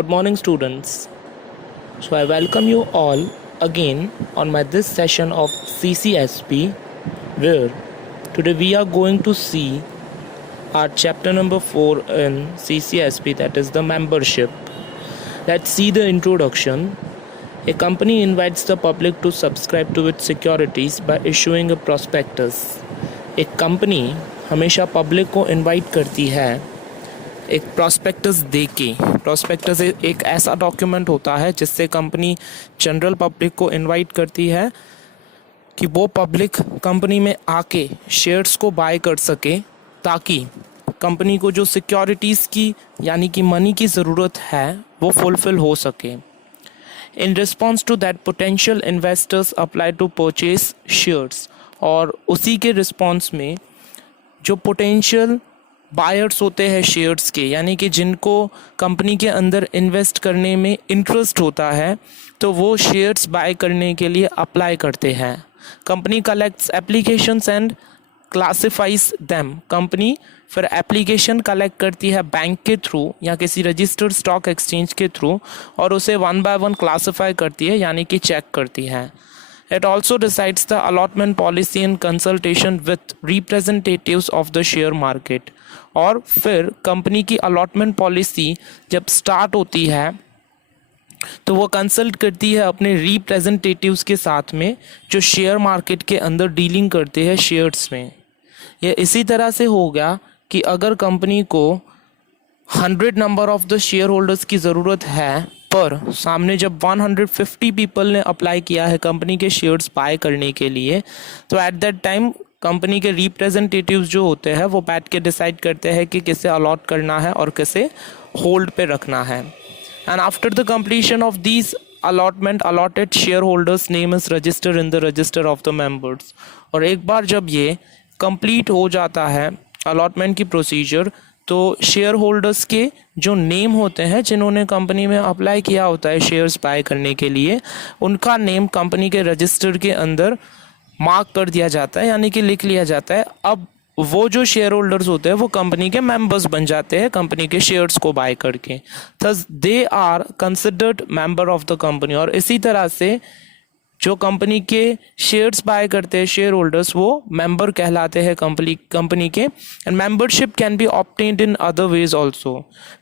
Good morning, students. So I welcome you all again on my this session of CCSP, where today we are going to see our chapter number 4 in CCSP, that is the membership. Let's see the introduction. A company invites the public to subscribe to its securities by issuing a prospectus. एक company हमेशा public को invite करती है एक prospectus दे के। Prospectus एक ऐसा document होता है जिससे कंपनी जनरल पब्लिक को इनवाइट करती है कि वो पब्लिक कंपनी में आके शेयर्स को बाय कर सके, ताकि कंपनी को जो सिक्योरिटीज़ की यानी कि मनी की ज़रूरत है वो फुलफ़िल हो सके। In response to that potential investors apply to purchase shares, और उसी के रिस्पॉन्स में जो पोटेंशियल बायर्स होते हैं शेयर्स के, यानी कि जिनको कंपनी के अंदर इन्वेस्ट करने में इंटरेस्ट होता है, तो वो शेयर्स बाय करने के लिए अप्लाई करते हैं। Company collects applications and classifies them. Company फिर एप्लीकेशन कलेक्ट करती है बैंक के थ्रू या किसी रजिस्टर्ड स्टॉक एक्सचेंज के थ्रू, और उसे 1 by 1 क्लासिफाई करती है यानी कि चेक करती है। It also decides the allotment policy in consultation with representatives of the share market. और फिर कंपनी की अलॉटमेंट पॉलिसी जब स्टार्ट होती है तो वो कंसल्ट करती है अपने रिप्रेजेंटेटिव्स के साथ में, जो शेयर मार्केट के अंदर डीलिंग करते हैं शेयर्स में। यह इसी तरह से हो गया कि अगर कंपनी को 100 number of the share holders की ज़रूरत है, पर सामने जब 150 पीपल ने अप्लाई किया है कंपनी के शेयर्स बाय करने के लिए, तो एट दैट टाइम कंपनी के रिप्रेजेंटेटिव्स जो होते हैं वो बैठ के डिसाइड करते हैं कि किसे अलॉट करना है और किसे होल्ड पे रखना है। And after the completion of these allotment, allotted share holders name is register in the register of the members. और एक बार जब ये कंप्लीट हो जाता है अलॉटमेंट की प्रोसीजर, तो शेयर होल्डर्स के जो नेम होते हैं जिन्होंने कंपनी में अप्लाई किया होता है शेयर्स बाय करने के लिए, उनका नेम कंपनी के रजिस्टर के अंदर मार्क कर दिया जाता है, यानी कि लिख लिया जाता है। अब वो जो शेयर होल्डर्स होते हैं वो कंपनी के मेंबर्स बन जाते हैं कंपनी के शेयर्स को बाय करके। Thus they are considered member of the company. और इसी तरह से जो कंपनी के शेयर्स बाय करते हैं शेयर होल्डर्स, वो मेंबर कहलाते हैं कंपनी के। And membership can be obtained in other ways also.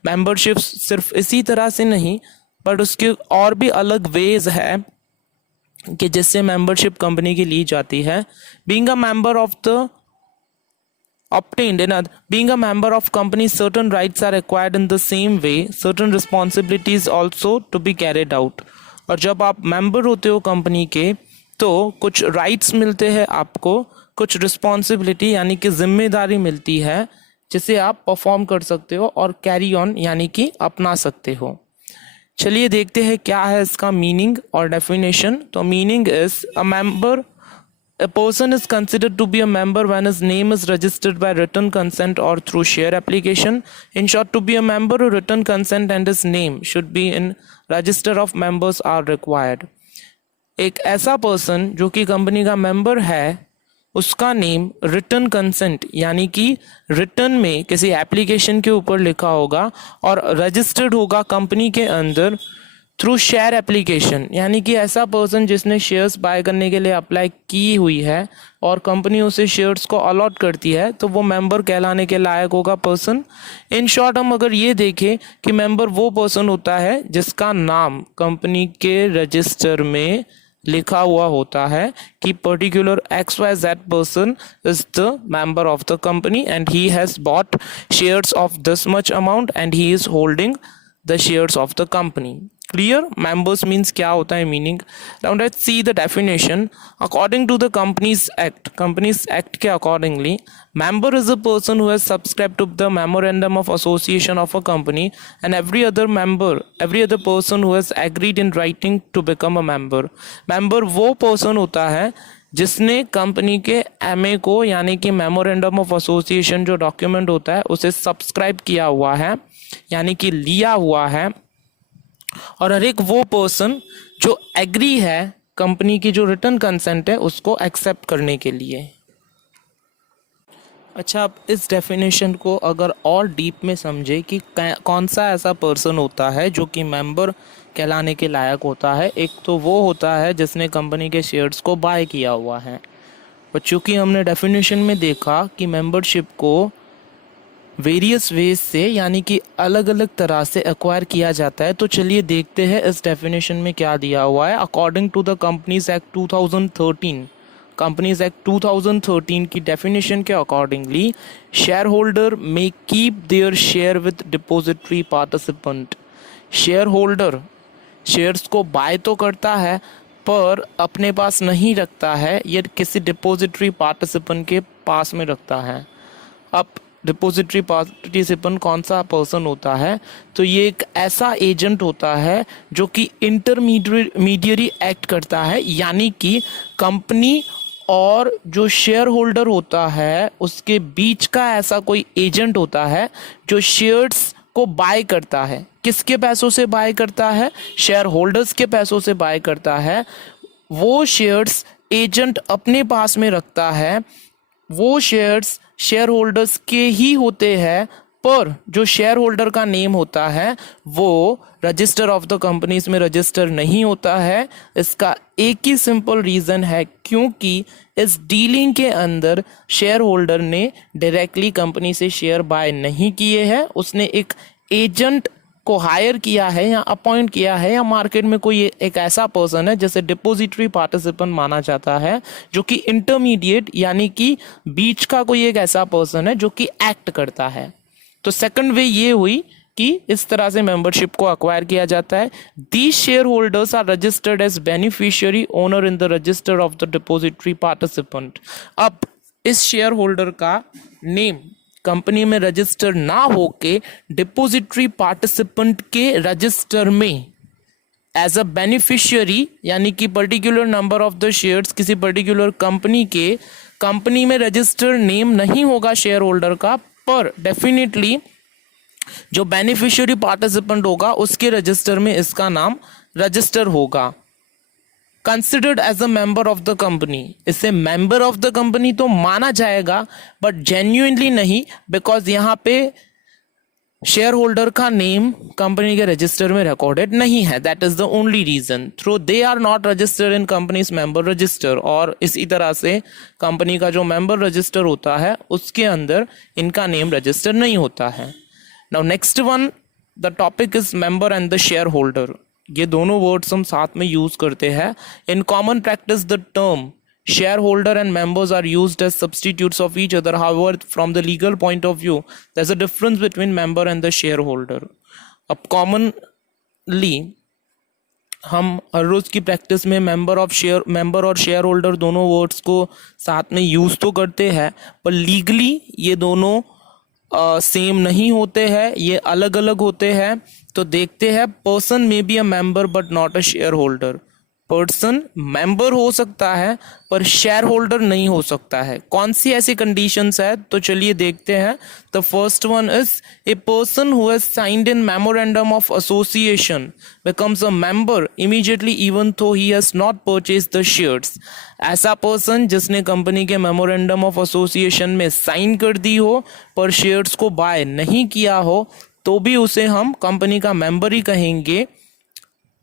Membership सिर्फ इसी तरह से नहीं, बट उसके और भी अलग वेज है कि जिससे मेंबरशिप कंपनी की ली जाती है। Being a member of the obtained in being a member of company, certain rights are acquired in the same way, certain responsibilities also to be carried out। और जब आप मेंबर होते हो कंपनी के, तो कुछ राइट्स मिलते हैं आपको, कुछ रिस्पॉन्सिबिलिटी यानी कि जिम्मेदारी मिलती है जिसे आप परफॉर्म कर सकते हो और कैरी ऑन यानी कि अपना सकते हो। चलिए देखते हैं क्या है इसका मीनिंग और डेफिनेशन। तो meaning is a member, a person is considered to be a member when his name is registered by written consent or through share application. In short, to be a member, a written consent and his name should be in register of members are required. एक ऐसा person जो कि company का member है, उसका name written consent यानी कि written में किसी एप्लीकेशन के ऊपर लिखा होगा और रजिस्टर्ड होगा कंपनी के अंदर थ्रू शेयर एप्लीकेशन, यानी कि ऐसा पर्सन जिसने शेयर्स बाय करने के लिए अप्लाई की हुई है और कंपनी उसे शेयर्स को अलॉट करती है, तो वो मेंबर कहलाने के लायक होगा पर्सन। इन शॉर्ट हम अगर ये देखें कि मेंबर वो पर्सन होता है जिसका नाम कंपनी के रजिस्टर में लिखा हुआ होता है कि particular XYZ person is the member of the company and he has bought shares of this much amount and he is holding the shares of the company. Clear? Members means क्या होता है meaning. Now let's see the definition. According to the Companies Act के accordingly, member is a person who has subscribed to the memorandum of association of a company, and every other person who has agreed in writing to become a member। member वो person होता है जिसने company के MA को यानी कि memorandum of association जो document होता है उसे सब्सक्राइब किया हुआ है यानी कि लिया हुआ है, और हर एक वो पर्सन जो एग्री है कंपनी की जो रिटन कंसेंट है उसको एक्सेप्ट करने के लिए। अच्छा, आप इस डेफिनेशन को अगर और डीप में समझे कि कौन सा ऐसा पर्सन होता है जो कि मेंबर कहलाने के लायक होता है। एक तो वो होता है जिसने कंपनी के शेयर्स को बाय किया हुआ है, और चूंकि हमने डेफिनेशन में देखा कि मेंबरशिप को वेरियस वेज से यानी कि अलग अलग तरह से एक्वायर किया जाता है, तो चलिए देखते हैं इस डेफिनेशन में क्या दिया हुआ है। According to the Companies Act 2013, Companies Act 2013 की डेफिनेशन के accordingly shareholder may keep their share with depository participant. Shareholder shares को बाय तो करता है पर अपने पास नहीं रखता है, ये किसी डिपॉजिटरी पार्टिसिपेंट के पास में रखता है। अब डिपॉजिटरी पार्टिसिपेंट कौन सा पर्सन होता है, तो ये एक ऐसा एजेंट होता है जो कि इंटरमीडियरी एक्ट करता है, यानी कि कंपनी और जो शेयर होल्डर होता है उसके बीच का ऐसा कोई एजेंट होता है जो शेयर्स को बाय करता है। किसके पैसों से बाय करता है? शेयर होल्डर्स के पैसों से बाय करता है। वो शेयर्स एजेंट अपने पास में रखता है, वो शेयर्स शेयर होल्डर्स के ही होते हैं, पर जो शेयर होल्डर का नेम होता है वो रजिस्टर ऑफ द कंपनीज में रजिस्टर नहीं होता है। इसका एक ही सिंपल रीज़न है, क्योंकि इस डीलिंग के अंदर शेयर होल्डर ने डायरेक्टली कंपनी से शेयर बाय नहीं किए हैं, उसने एक एजेंट को हायर किया है या अपॉइंट किया है, या मार्केट में कोई एक ऐसा पर्सन है जैसे डिपॉजिटरी पार्टिसिपेंट माना जाता है, जो कि इंटरमीडिएट यानी कि बीच का कोई एक ऐसा पर्सन है जो कि एक्ट करता है। तो सेकंड वे ये हुई कि इस तरह से मेंबरशिप को अक्वायर किया जाता है। These shareholders are registered as beneficiary owner in the register of the depository participant. अब इस शेयर होल्डर का नेम कंपनी में रजिस्टर ना होके डिपॉजिटरी पार्टिसिपेंट के रजिस्टर में एज अ बेनिफिशियरी यानी कि particular number of the shares किसी पर्टिकुलर कंपनी में रजिस्टर नेम नहीं होगा शेयर होल्डर का, पर डेफिनेटली जो बेनिफिशियरी पार्टिसिपेंट होगा उसके रजिस्टर में इसका नाम रजिस्टर होगा। Considered as a member of the company, इसे मेंबर ऑफ द कंपनी तो माना जाएगा बट जेन्युइनली नहीं, बिकॉज यहाँ पे शेयर होल्डर का नेम कंपनी के रजिस्टर में रिकॉर्डेड नहीं है। That is the only reason through they are not registered in company's member register. और इसी तरह से कंपनी का जो मेंबर रजिस्टर होता है उसके अंदर इनका नेम रजिस्टर नहीं होता है। Now next one, the topic is member and the share holder. ये दोनों वर्ड्स हम साथ में यूज करते हैं। In common practice the term shareholder and members are used as substitutes of each other. However, from the legal point of view, there's a difference between member and the shareholder. अब commonly हम हर रोज की practice में member और share holder दोनों words को साथ में use तो करते हैं, पर लीगली ये दोनों सेम नहीं होते हैं, ये अलग अलग होते हैं। तो देखते हैं, person may be a member but not a share holder. Person member हो सकता है पर शेयर होल्डर नहीं हो सकता है। कौन सी ऐसी कंडीशंस है, तो चलिए देखते हैं। The first one is a person who has signed in memorandum of association becomes a member immediately even though he has not purchase the shares. ऐसा पर्सन जिसने कंपनी के मेमोरेंडम ऑफ एसोसिएशन में sign कर दी हो पर shares को bye नहीं किया हो, तो भी उसे हम कंपनी का मेंबर ही कहेंगे।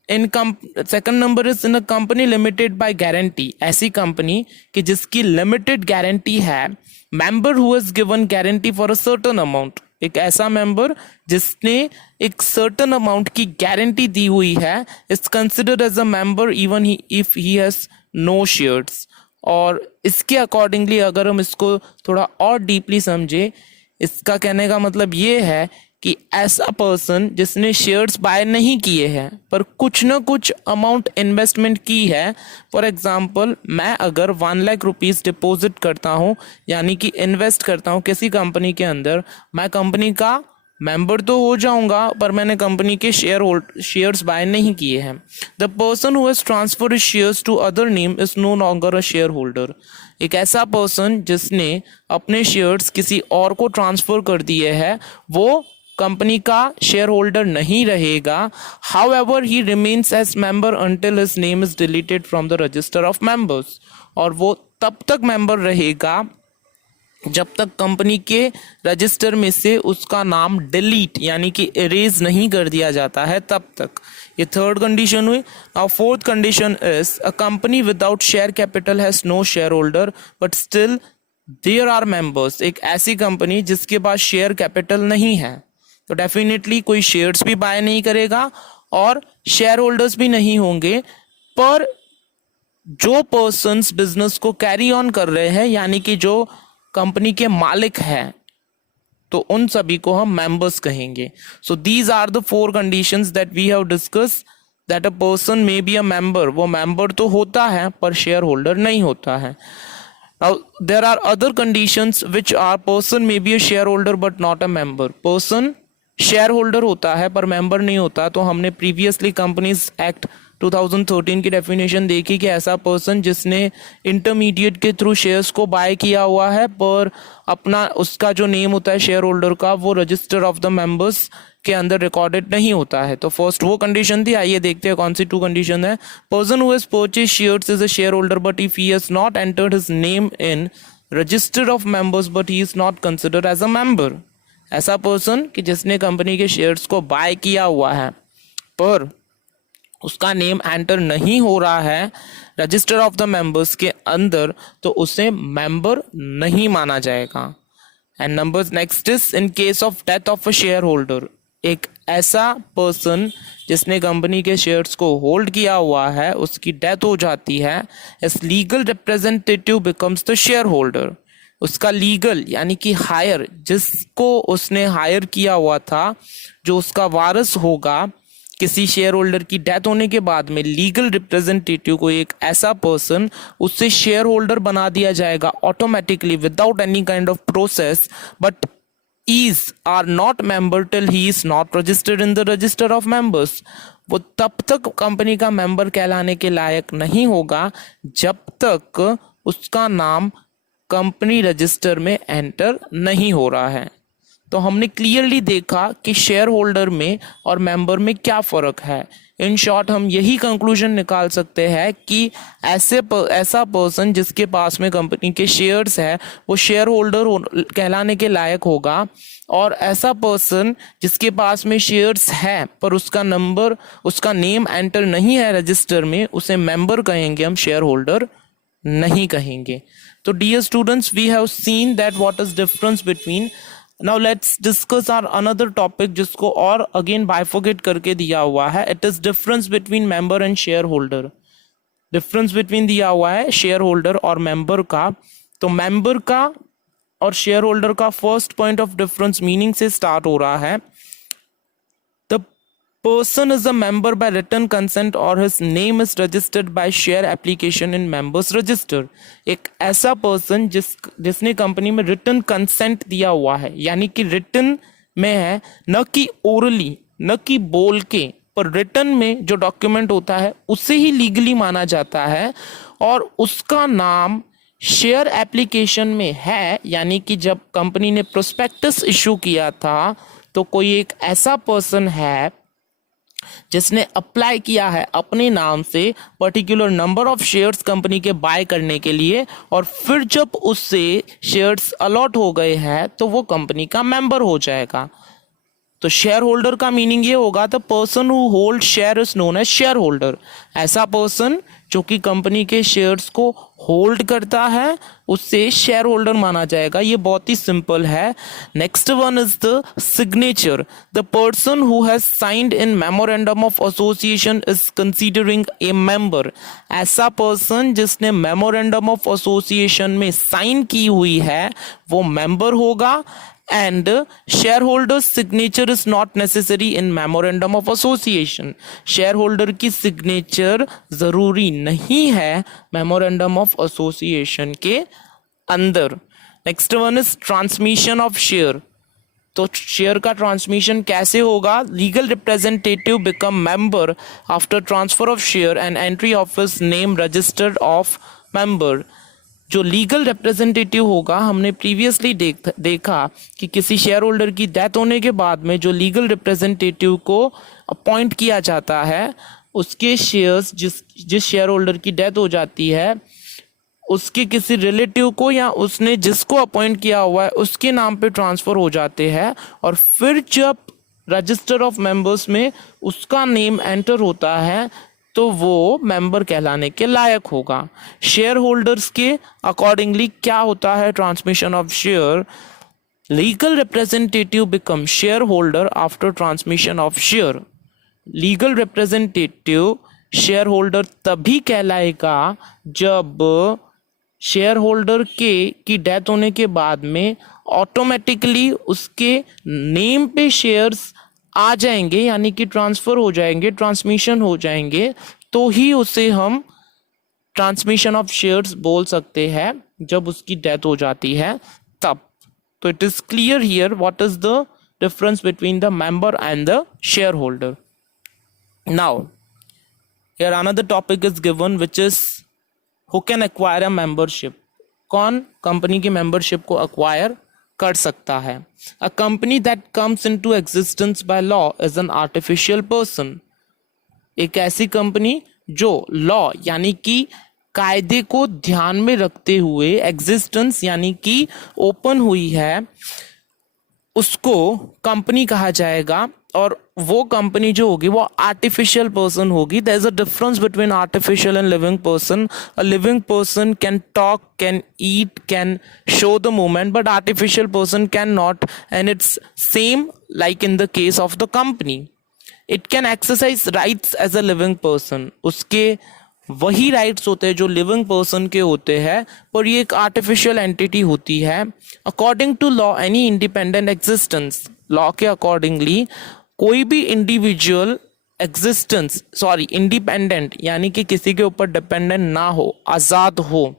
Second number is in a company limited by guarantee. ऐसी कंपनी कि जिसकी लिमिटेड गारंटी है। Member who has given guarantee for a certain amount, एक ऐसा मेंबर जिसने एक सर्टेन अमाउंट की गारंटी दी हुई है, is considered as a member even if he has no shares. और इसके अकॉर्डिंगली अगर हम इसको थोड़ा और डीपली समझे, इसका कहने का मतलब ये है कि ऐसा पर्सन जिसने शेयर्स बाय नहीं किए हैं पर कुछ ना कुछ अमाउंट इन्वेस्टमेंट की है। फॉर एग्जांपल, मैं अगर 1 लाख रुपीस डिपॉजिट करता हूं यानी कि इन्वेस्ट करता हूं किसी कंपनी के अंदर, मैं कंपनी का मेंबर तो हो जाऊंगा पर मैंने कंपनी के शेयर्स बाय नहीं किए हैं। The person who has transferred shares to other name is no longer a shareholder. एक ऐसा पर्सन जिसने अपने शेयर्स किसी और को ट्रांसफर कर दिए हैं, वो कंपनी का शेयर होल्डर नहीं रहेगा। However he remains as member until his name is deleted from the register of members. और वो तब तक मेंबर रहेगा जब तक कंपनी के रजिस्टर में से उसका नाम डिलीट यानी कि इरेज नहीं कर दिया जाता है तब तक। ये थर्ड कंडीशन हुई। Now fourth condition is a company without share capital has no shareholder but still there are members. एक ऐसी कंपनी जिसके पास शेयर कैपिटल नहीं है तो डेफिनेटली कोई शेयर्स भी बाय नहीं करेगा और शेयर होल्डर्स भी नहीं होंगे, पर जो पर्सन्स बिजनेस को कैरी ऑन कर रहे हैं यानी कि जो कंपनी के मालिक हैं तो उन सभी को हम मेंबर्स कहेंगे। So these are the four conditions that we have discuss that a person may be a member. वो मेंबर तो होता है पर शेयर होल्डर नहीं होता है। Now there are other conditions which are person may be a shareholder but not a member. Person shareholder होता है पर member नहीं होता। तो हमने previously Companies Act 2013 की डेफिनेशन देखी कि ऐसा पर्सन जिसने इंटरमीडिएट के थ्रू शेयर्स को बाय किया हुआ है पर अपना उसका जो नेम होता है शेयर होल्डर का वो रजिस्टर ऑफ द मेंबर्स के अंदर रिकॉर्डेड नहीं होता है। तो फर्स्ट वो कंडीशन थी। आइए देखते हैं कौन सी टू कंडीशन है। Person who has purchase shares is a shareholder but if he has not entered his name in register of members but he is not considered as a member. ऐसा person कि जिसने company के shares को bye किया हुआ है पर उसका नेम एंटर नहीं हो रहा है रजिस्टर ऑफ द मेंबर्स के अंदर तो उसे मेंबर नहीं माना जाएगा। And number next is in case of death of a shareholder. एक ऐसा पर्सन जिसने कंपनी के शेयर्स को होल्ड किया हुआ है उसकी डेथ हो जाती है, S legal representative becomes the share holder. उसका लीगल यानी कि हायर जिसको उसने हायर किया हुआ था जो उसका वारिस होगा किसी शेयर होल्डर की डेथ होने के बाद में लीगल रिप्रेजेंटेटिव को एक ऐसा पर्सन उससे शेयर होल्डर बना दिया जाएगा automatically without any kind of process but is are not member till he is not registered in the register of members। वो तब तक कंपनी का मेंबर कहलाने के लायक नहीं होगा जब तक उसका नाम कंपनी रजिस्टर में एंटर नहीं हो रहा है। तो हमने क्लियरली देखा कि शेयर होल्डर में और मेंबर में क्या फ़र्क है। इन शॉर्ट हम यही कंक्लूजन निकाल सकते हैं कि ऐसा पर्सन जिसके पास में कंपनी के शेयर्स है वो शेयर होल्डर कहलाने के लायक होगा और ऐसा पर्सन जिसके पास में शेयर्स है पर उसका नेम एंटर नहीं है रजिस्टर में उसे मेंबर कहेंगे हम, शेयर होल्डर नहीं कहेंगे। तो dear students we have seen that what is difference between. Now let's discuss our another topic जिसको और अगेन बाइफोकेट करके दिया हुआ है। It is difference between member and shareholder. Difference between दिया हुआ है शेयर होल्डर और मेंबर का। तो मेंबर का और शेयर होल्डर का first point of difference meaning से स्टार्ट हो रहा है। The person is a member by written consent और his name is registered by share application in members register. एक ऐसा पर्सन जिसने कंपनी में रिटन कंसेंट दिया हुआ है यानी कि रिटन में है, न कि ओरली, न कि बोल के, पर रिटन में जो डॉक्यूमेंट होता है उसे ही लीगली माना जाता है और उसका नाम शेयर एप्लीकेशन में है। यानी कि जब कंपनी ने प्रोस्पेक्टस इशू किया था तो कोई एक ऐसा पर्सन है जिसने अप्लाई किया है अपने नाम से particular number of shares company के बाय करने के लिए और फिर जब उससे शेयर्स अलॉट हो गए हैं तो वो कंपनी का मेंबर हो जाएगा। तो शेयर होल्डर का मीनिंग ये होगा the person who hold share is known as shareholder. ऐसा पर्सन जो कि कंपनी के शेयर्स को होल्ड करता है उससे शेयर होल्डर माना जाएगा। ये बहुत ही सिंपल है। Next one is the signature. The person who has signed in memorandum of association is considering A member. ऐसा पर्सन जिसने मेमोरेंडम ऑफ एसोसिएशन में साइन की हुई है वो मेंबर होगा। And shareholder's signature is not necessary in memorandum of association। shareholder की signature जरूरी नहीं है memorandum of association के अंदर। next one is transmission of share। तो शेयर का ट्रांसमिशन कैसे होगा? Legal representative become member after transfer of share and entry of his name registered of member. जो लीगल रिप्रेजेंटेटिव होगा, हमने प्रीवियसली देखा कि किसी शेयर होल्डर की डेथ होने के बाद में जो लीगल रिप्रेजेंटेटिव को अपॉइंट किया जाता है उसके शेयर्स जिस शेयर होल्डर की डेथ हो जाती है उसके किसी रिलेटिव को या उसने जिसको अपॉइंट किया हुआ है उसके नाम पे ट्रांसफ़र हो जाते हैं, और फिर जब रजिस्टर ऑफ मेंबर्स में उसका नेम एंटर होता है तो वो मेंबर कहलाने के लायक होगा। शेयर होल्डर्स के अकॉर्डिंगली क्या होता है transmission of share? Legal representative become share holder after transmission of share. Legal representative share holder तभी कहलाएगा जब शेयर होल्डर के की डेथ होने के बाद में ऑटोमेटिकली उसके नेम पे शेयर्स आ जाएंगे, यानी कि ट्रांसफ़र हो जाएंगे, ट्रांसमिशन हो जाएंगे, तो ही उसे हम ट्रांसमिशन ऑफ शेयर्स बोल सकते हैं। जब उसकी डेथ हो जाती है तब। तो it is clear here what is the difference between the member and the share holder. Now here another topic is given which is who can acquire a membership. कौन कंपनी की मेंबरशिप को acquire कर सकता है? A company that comes into existence by law is an artificial person. एक ऐसी company जो law यानी कि कायदे को ध्यान में रखते हुए एग्जिस्टेंस यानी कि ओपन हुई है, उसको कंपनी कहा जाएगा। और वो कंपनी जो होगी वो आर्टिफिशियल पर्सन होगी। There is a difference between artificial and living person. A living person can talk, can eat, can show the movement, but artificial person can not, and it's same like in the case of the company. It can exercise rights as a living person. उसके वही rights होते हैं जो living person के होते हैं, पर ये एक आर्टिफिशियल एंटिटी होती है। According to law any independent existence, law के अकॉर्डिंगली कोई भी इंडिविजुअल एग्जिस्टेंस इंडिपेंडेंट यानी कि किसी के ऊपर डिपेंडेंट ना हो, आज़ाद हो,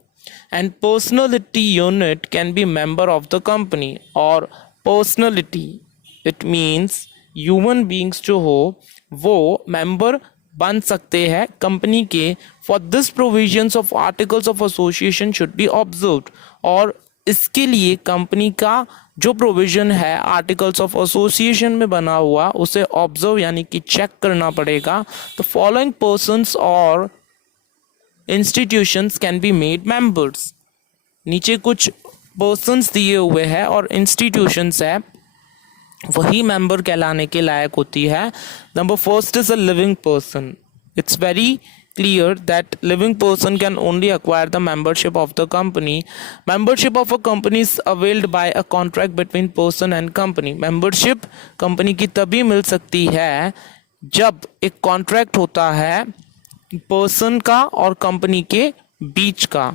and personality unit can be member of the company. और personality it means human beings जो हो वो मेंबर बन सकते हैं कंपनी के। For this provisions of articles of association should be observed. और इसके लिए कंपनी का जो प्रोविजन है आर्टिकल्स ऑफ एसोसिएशन में बना हुआ उसे ऑब्जर्व यानी कि चेक करना पड़ेगा। द फॉलोइंग पर्सन्स और institutions can be made members. नीचे कुछ पर्सन्स दिए हुए हैं और इंस्टीट्यूशंस है, वही मेंबर कहलाने के लायक होती है। Number first is a living person. It's very clear that living person can only acquire the membership of the company. Membership of a company is availed by a contract between person and company. Membership company की तभी मिल सकती है जब एक contract होता है person का और कंपनी के बीच का।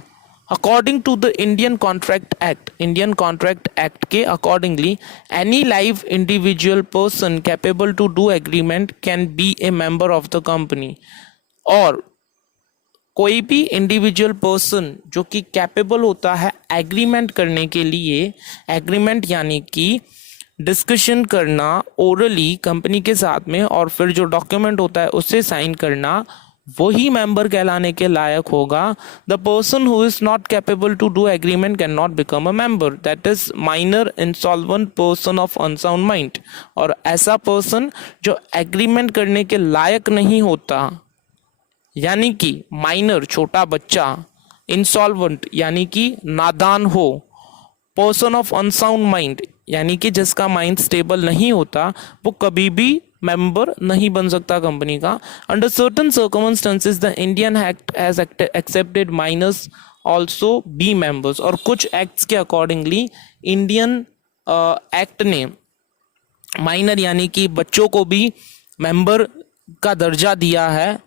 According to the Indian Contract Act, Indian Contract Act के accordingly, any live individual person capable to do agreement can be a member of the company. और कोई भी इंडिविजुअल पर्सन जो कि कैपेबल होता है एग्रीमेंट करने के लिए, एग्रीमेंट यानी कि डिस्कशन करना ओरली कंपनी के साथ में, और फिर जो डॉक्यूमेंट होता है उससे साइन करना, वही मेंबर कहलाने के लायक होगा। The person who is not capable to do agreement can not become a member, that is minor insolvent person of unsound mind. और ऐसा पर्सन जो एग्रीमेंट करने के लायक नहीं होता, यानी कि माइनर छोटा बच्चा, इंसॉल्वेंट यानी कि नादान हो, पर्सन ऑफ अनसाउंड माइंड यानी कि जिसका माइंड स्टेबल नहीं होता, वो कभी भी मेंबर नहीं बन सकता कंपनी का। Under certain circumstances the Indian act has accepted minors also be members. और कुछ एक्ट्स के अकॉर्डिंगली इंडियन एक्ट ने माइनर यानी कि बच्चों को भी मेंबर का दर्जा दिया है,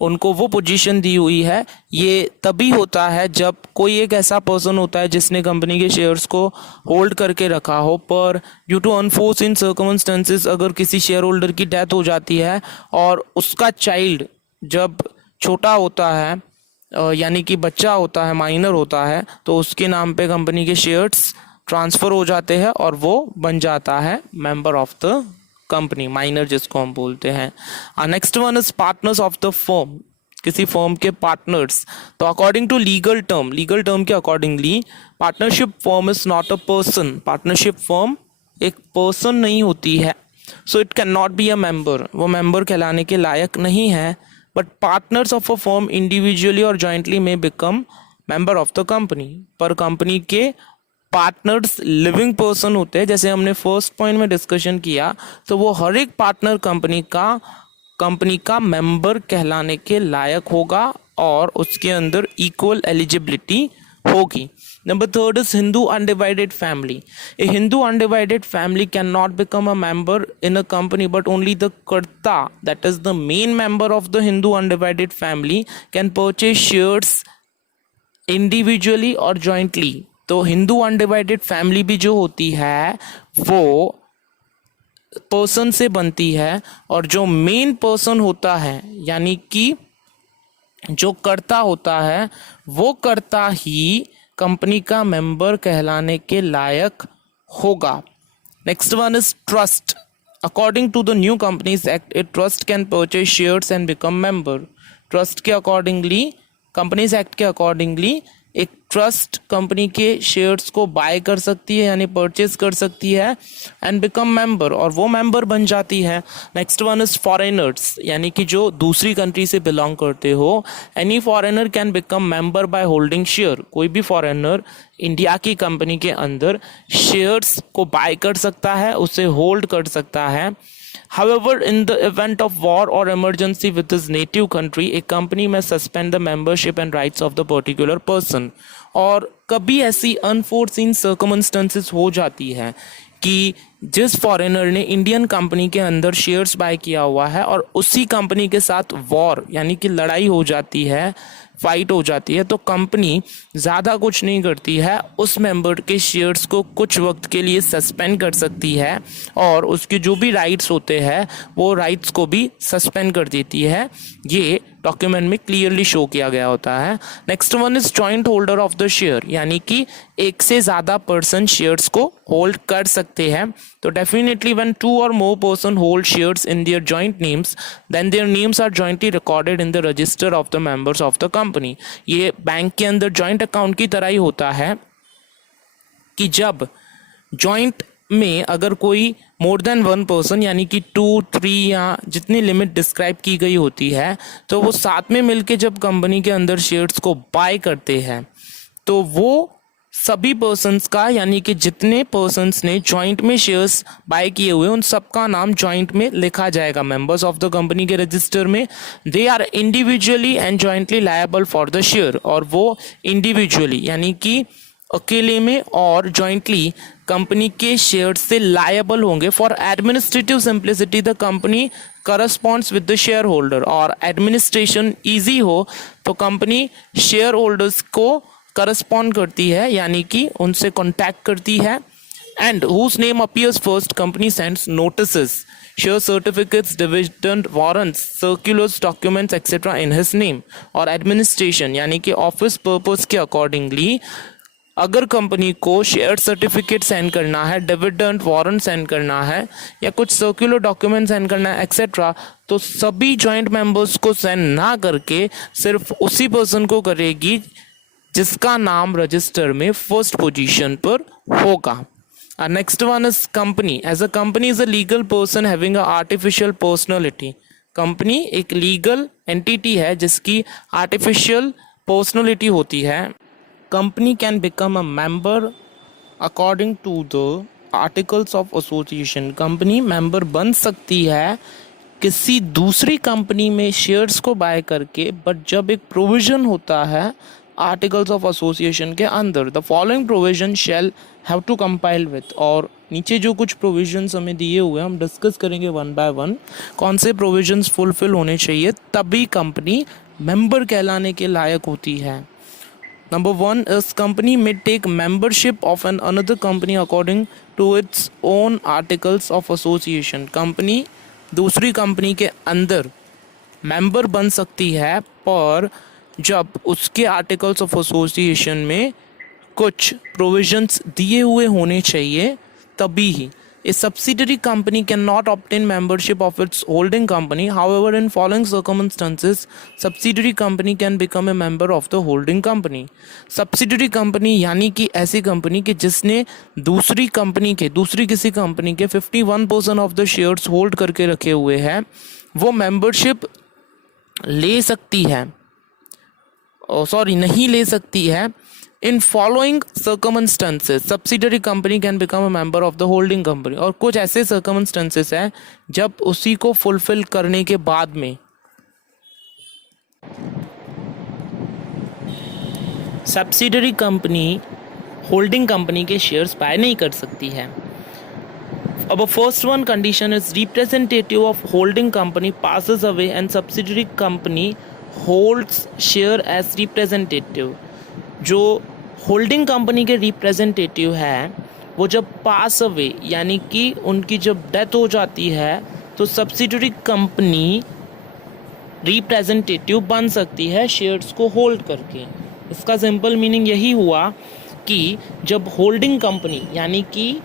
उनको वो पोजीशन दी हुई है। ये तभी होता है जब कोई एक ऐसा पर्सन होता है जिसने कंपनी के शेयर्स को होल्ड करके रखा हो, पर ड्यू टू अनफोर्सिन सर्कमस्टेंसेस अगर किसी शेयर होल्डर की डेथ हो जाती है और उसका चाइल्ड जब छोटा होता है यानी कि बच्चा होता है, माइनर होता है, तो उसके नाम पे कंपनी के शेयर्स ट्रांसफ़र हो जाते हैं और वो बन जाता है member of the company, minor जिसको हम बोलते हैं। Next one is partners of the firm, किसी फर्म के पार्टनर्स। तो अकॉर्डिंग टू लीगल टर्म के accordingly partnership firm is not a person. Partnership firm एक पर्सन नहीं होती है, so it can not be a member, वो मेंबर कहलाने के लायक नहीं है। But partners of a firm individually और जॉइंटली में become member of the company. पर कंपनी के पार्टनर्स लिविंग पर्सन होते हैं, जैसे हमने फर्स्ट पॉइंट में डिस्कशन किया, तो वो हर एक पार्टनर कंपनी का मेंबर कहलाने के लायक होगा और उसके अंदर इक्वल एलिजिबिलिटी होगी। Number third is Hindu undivided family. A Hindu undivided family cannot become a member in a company, but only the Karta, that is the main member of the Hindu undivided family, can purchase shares individually or jointly. तो Hindu undivided family भी जो होती है वो person से बनती है, और जो मेन पर्सन होता है यानी कि जो कर्ता होता है वो कर्ता ही कंपनी का मेंबर कहलाने के लायक होगा। Next one is trust. According to the new Companies Act, a trust can purchase shares and become member. Trust के अकॉर्डिंगली, कंपनीज एक्ट के अकॉर्डिंगली, एक ट्रस्ट कंपनी के शेयर्स को बाय कर सकती है यानी परचेज कर सकती है एंड बिकम मेंबर, और वो मेंबर बन जाती है। नेक्स्ट वन इज फॉरेनर्स, यानी कि जो दूसरी कंट्री से बिलोंग करते हो। Any foreigner can become member by holding share. कोई भी फॉरेनर इंडिया की कंपनी के अंदर शेयर्स को बाय कर सकता है, उसे होल्ड कर सकता है। However, in the event of war or emergency with his native country, a company may suspend the membership and rights of the particular person. और कभी ऐसी अनफोर्सीन सर्कमस्टेंसेस हो जाती है कि जिस फॉरेनर ने इंडियन कंपनी के अंदर शेयर्स बाय किया हुआ है और उसी कंपनी के साथ वॉर यानी कि लड़ाई हो जाती है, फाइट हो जाती है, तो कंपनी ज़्यादा कुछ नहीं करती है, उस मेंबर के शेयर्स को कुछ वक्त के लिए सस्पेंड कर सकती है और उसके जो भी राइट्स होते हैं वो राइट्स को भी सस्पेंड कर देती है। ये डॉक्यूमेंट में क्लियरली शो किया गया होता है। Next one is joint holder of the share, यानी कि एक से ज़्यादा पर्सन शेयर्स को होल्ड कर सकते हैं। तो डेफिनेटली व्हेन टू और more person hold shares in their joint names, then their names are jointly recorded in the register of the members of the company. ये बैंक के अंदर जॉइंट अकाउंट की तरह ही होता है कि जब जॉइंट में अगर कोई मोर देन वन पर्सन यानी कि 2, 3 या जितनी लिमिट डिस्क्राइब की गई होती है, तो वो साथ में मिलके जब कंपनी के अंदर शेयर्स को बाय करते हैं तो वो सभी पर्सन्स का यानी कि जितने पर्सन्स ने जॉइंट में शेयर्स बाय किए हुए उन सबका नाम जॉइंट में लिखा जाएगा मेंबर्स ऑफ द कंपनी के रजिस्टर में। They are individually and jointly liable for the share, और वो इंडिविजुअली यानी कि अकेले में और जॉइंटली कंपनी के शेयर से लायबल होंगे। For administrative simplicity the company corresponds with the shareholder, और एडमिनिस्ट्रेशन ईजी हो तो कंपनी शेयर होल्डर्स को करस्पॉन्ड करती है यानी कि उनसे कॉन्टैक्ट करती है। And whose name appears first, company sends notices, share certificates, dividend warrants, circulars, documents etcetera in his name. और एडमिनिस्ट्रेशन यानी कि ऑफिस पर्पस के अकॉर्डिंगली अगर कंपनी को शेयर सर्टिफिकेट सेंड करना है, डिविडेंड वारंट सेंड करना है या कुछ सर्कुलर डॉक्यूमेंट सेंड करना है एक्सेट्रा, तो सभी जॉइंट मेंबर्स को सेंड ना करके सिर्फ उसी पर्सन को करेगी जिसका नाम रजिस्टर में फर्स्ट पोजीशन पर होगा। Next one is company. As a company is a legal person having a artificial personality. Company एक लीगल एंटिटी है जिसकी आर्टिफिशियल पर्सनैलिटी होती है। Company can become a member according to the articles of association. Company member बन सकती है किसी दूसरी कंपनी में शेयर्स को बाय करके, बट जब एक प्रोविजन होता है आर्टिकल्स ऑफ एसोसिएशन के अंदर, the following provision shall have to compile with. और नीचे जो कुछ प्रोविजंस हमें दिए हुए हैं हम डिस्कस करेंगे वन बाय वन, कौन से प्रोविजंस फुलफिल होने चाहिए तभी कंपनी मेंबर कहलाने के लायक होती है। Number 1 is company may take membership of an another company according to its own articles of association. Company दूसरी कंपनी के अंदर मेंबर बन सकती है, पर जब उसके आर्टिकल्स ऑफ एसोसिएशन में कुछ प्रोविजंस दिए हुए होने चाहिए तभी ही। A subsidiary company cannot obtain membership of its holding company. However, in following circumstances, subsidiary company can become a member of the holding company. Subsidiary company यानी कि ऐसी कंपनी कि जिसने दूसरी किसी कंपनी के 51% ऑफ द शेयर्स होल्ड करके रखे हुए हैं, वो मेंबरशिप ले सकती है सॉरी नहीं ले सकती है। In following circumstances subsidiary company can become a member of the holding company. और कुछ ऐसे सर्कमस्टेंसेस हैं जब उसी को फुलफिल करने के बाद में सब्सिडरी कंपनी होल्डिंग कंपनी के शेयर्स बाय नहीं कर सकती है। अब first one condition is representative of holding company passes away and subsidiary company holds share as representative. जो होल्डिंग कंपनी के रिप्रेजेंटेटिव है वो जब पास अवे यानी कि उनकी जब डेथ हो जाती है तो सब्सिडरी कंपनी रिप्रेजेंटेटिव बन सकती है शेयर्स को होल्ड करके। इसका सिंपल मीनिंग यही हुआ कि जब होल्डिंग कंपनी यानी कि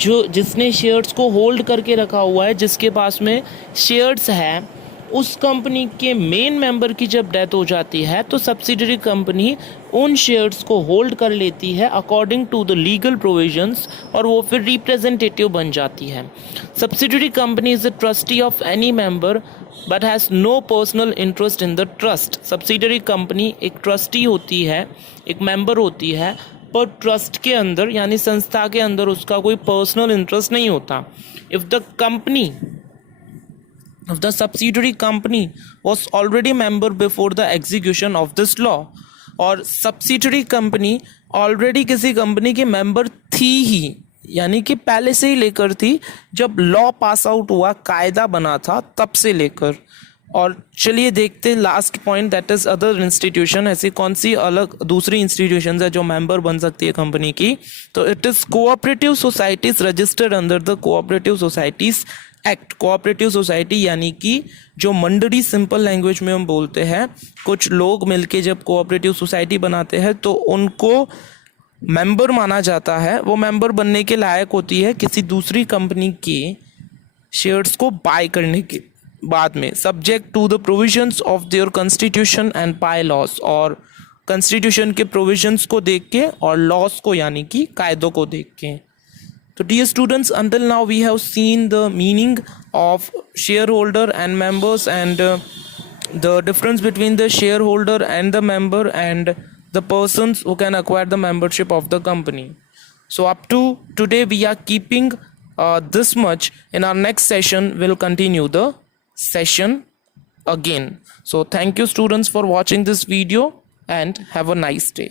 जो जिसने शेयर्स को होल्ड करके रखा हुआ है, जिसके पास में शेयर्स है, उस कंपनी के मेन मेंबर की जब डेथ हो जाती है तो सब्सिडरी कंपनी उन शेयर्स को होल्ड कर लेती है according to the legal provisions और वो फिर रिप्रेजेंटेटिव बन जाती है। Subsidiary company is the trustee of any member but has no personal interest in the trust. Subsidiary company एक ट्रस्टी होती है, एक मेंबर होती है, पर ट्रस्ट के अंदर यानी संस्था के अंदर उसका कोई पर्सनल इंटरेस्ट नहीं होता। If the subsidiary company was already member before the execution of this law, और सब्सिडरी कंपनी ऑलरेडी किसी कंपनी की मेंबर थी ही, यानी कि पहले से ही लेकर थी, जब लॉ पास आउट हुआ, कायदा बना था, तब से लेकर। और चलिए देखते हैं last point, that is other institution. ऐसी कौन सी अलग दूसरी इंस्टीट्यूशन है जो मेंबर बन सकती है कंपनी की? तो it is cooperative societies registered under the cooperative societies act. Cooperative society यानी कि जो मंडली सिंपल लैंग्वेज में हम बोलते हैं, कुछ लोग मिलके जब कोऑपरेटिव सोसाइटी बनाते हैं तो उनको मेंबर माना जाता है। वो मेंबर बनने के लायक होती है किसी दूसरी कंपनी के शेयर्स को बाय करने के बाद में, subject to the provisions of their constitution and bylaws. और कॉन्स्टिट्यूशन के प्रोविजंस को देख के और लॉस को यानी कि कायदों को देख के। So dear students, until now we have seen the meaning of shareholder and members and the difference between the shareholder and the member and the persons who can acquire the membership of the company. So up to today we are keeping this much. In our next session we'll continue the session again. So thank you students for watching this video and have a nice day.